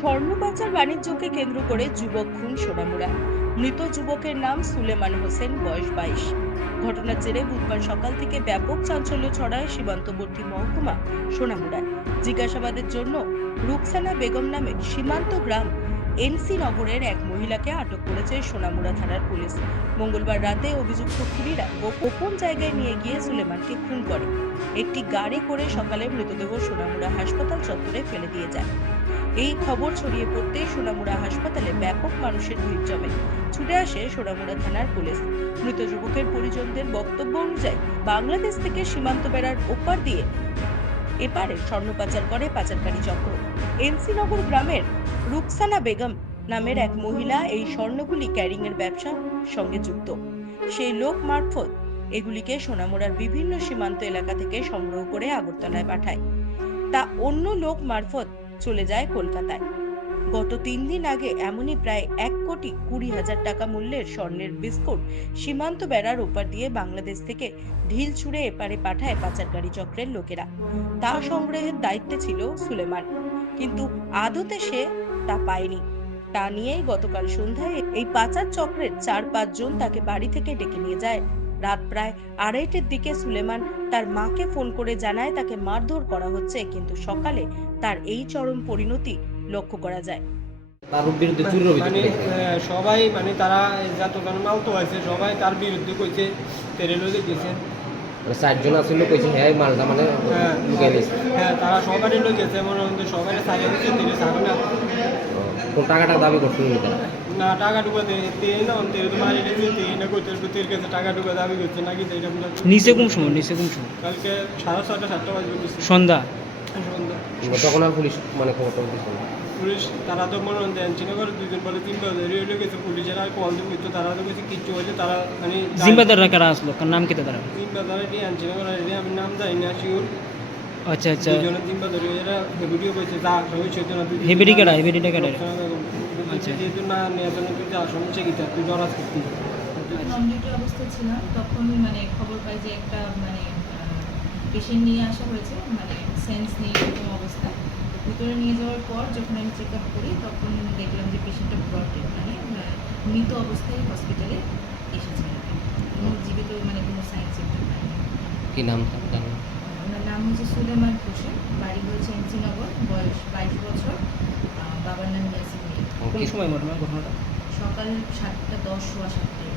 স্বর্ণ পাচার বাণিজ্যকে কেন্দ্র করে যুবক খুন সোনামুড়া। মৃত যুবকের নাম সুলেমান হোসেন, বয়স 22। ঘটনার জেরে বুধবার সকাল থেকে ব্যাপক চাঞ্চল্য ছড়ায় সীমান্তবর্তী মহকুমা সোনামুড়ায়। জিজ্ঞাসাবাদের জন্য রুকসানা বেগম নামে সীমান্ত গ্রাম এনসি নগরের এক মহিলাকে আটক করেছে সোনামুড়া থানার পুলিশ। মঙ্গলবার রাতে অভিযুক্ত খুনিরা গোপন জায়গায় নিয়ে গিয়ে সুলেমানকে খুন করে। একটি গাড়ি করে সকালে মৃতদেহ সোনামুড়া হাসপাতাল চত্বরে ফেলে দিয়ে যায়। এই খবর ছড়িয়ে পড়তেই সোনামুড়া হাসপাতালে ব্যাপক মানুষের ভিড় জমে। ছুটে আসে সোনামুড়া থানার পুলিশ। মৃত যুবকের পরিজনদের বক্তব্য অনুযায়ী বাংলাদেশ থেকে সীমান্ত বেড়ার ওপার দিয়ে এপারে স্বর্ণ পাচার করে পাচারকারী চক্র। এনসি নগর গ্রামের রুকসানা বেগম নামের এক মহিলা এই স্বর্ণগুলি ক্যারিং এর ব্যবসার সঙ্গে যুক্ত। সেই লোক মারফত এগুলিকে সোনামুড়ার বিভিন্ন সীমান্ত এলাকা থেকে সংগ্রহ করে আগরতলায় পাঠায়। তা অন্য লোক মারফত চলে যায় কলকাতায়। গত 3 দিন আগে এমনই প্রায় 1,20,00,000 টাকা মূল্যের স্বর্ণের বিস্কুট সীমান্ত বেড়ার ওপার দিয়ে বাংলাদেশ থেকে ঢিল ছুঁড়ে এপারে পাঠায় পাচারকারী চক্রের লোকেরা। তা সংগ্রহের দায়িত্বে ছিল সুলেমান, কিন্তু আদতে সে তা পায়নি। তা নিয়েই গতকাল সন্ধ্যায় এই পাচার চক্রের 4-5 জন তাকে বাড়ি থেকে ডেকে নিয়ে যায়। রাত প্রায় 2:30টার দিকে সুলেমান তার মাকে ফোন করে জানায় তাকে মারধর করা হচ্ছে, কিন্তু সকালে তার এই চরম পরিণতি লক্ষ্য করা যায়। তার বিরুদ্ধে চুরির অভিযোগ মানে উঠেছে। সবাই মানে তারা যতজন মালতো আছে সবাই তার বিরুদ্ধে কইছে তেরে লইতে গেছে। মানে 4 জন আসলে কইছে হ্যাঁ মালটা মানে লুকিয়ে দিয়েছে। হ্যাঁ তারা সবারই লই গেছে, মনে হচ্ছে সবাই সারিয়ে দিচ্ছে, তেরে সারে না। কোন টাকাটা দাবি করছিলেন তারা? না টাকা ঢুকাতে তেল না তেরে তো মারি দিয়েছে, তেল না কইতে তের কাছে টাকা ঢুকা দাবি করছে নাকি এটা বলে। নিচে কোন সময় কালকে 6:30 7টা বাজে বলছে সন্ধ্যা। সন্ধ্যা। তখন আর পুলিশ মানে খবর টবর দিচ্ছে না। পুলিশ তারা তো মনে হয় শ্রীনগর 2 দিন পরে 3 বাজে রেলে গেছে, পুলিশের আর কল দিয়ে কিন্তু তারা তো কিছু কিচ্ছু হয়েছে তারা মানে জিম্বাদাররা কারা আসলো, কার নাম কি তারা? 3 বাজারে নিয়ে শ্রীনগর আমি নাম জানি না শিওর। আচ্ছা আচ্ছা, দুজনের 3 বাজারে এরা ভিডিও কইছে যা সবাই সেজন্য হেবেডি কাটা। আচ্ছা যেহেতু না নিয়ে জন্য তুই যা সমস্যা কি তুই জরাস করতি। নমনীয় অবস্থা ছিলাম তখন মানে খবর পাই যে একটা মানে পেশেন্ট নিয়ে আসা হয়েছে, মানে সেন্স নেই এরকম অবস্থা। ভিতরে নিয়ে যাওয়ার পর যখন আমি চেক আপ করি তখন দেখলাম যে পেশেন্টটা ব্রডেড মানে মৃত অবস্থায় হসপিটালে এসেছে, এবং জীবিত মানে কোনো সাইন সিমটম নাই। কি নাম তার? ওনার নাম হচ্ছে সুলেমান হোসেন, বাড়ি হয়েছে এনসি নগর, বয়স 22 বছর, বাবার নাম ইয়াসিন মিয়া। কোন সময় ঘটনাটা? সকাল 7:10 সোয়া 7টায়।